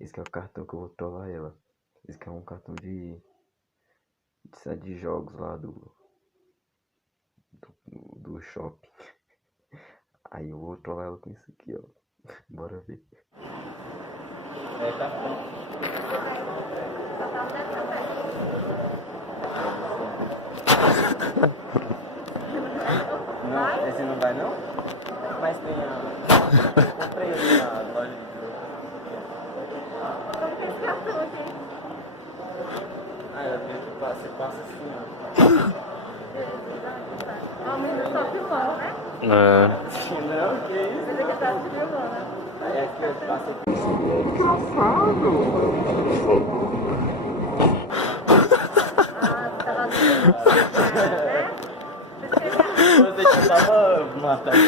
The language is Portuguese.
Esse que é o cartão que eu vou trollar ela. Esse que é um cartão de jogos lá do shopping. Aí eu vou trollar ela com isso aqui, ó. Bora ver. É cartão. Não, esse não vai não? Mas tem a... Eu comprei ali na loja de jogo. Como que é esse cartão aqui? Ah, você passa assim, ó. Ah, o menino só filmou, né? Não, que isso? Ele que tá filmando. Aí aqui eu passo aqui. Ah, você tava filmando, né? Você que tava matando.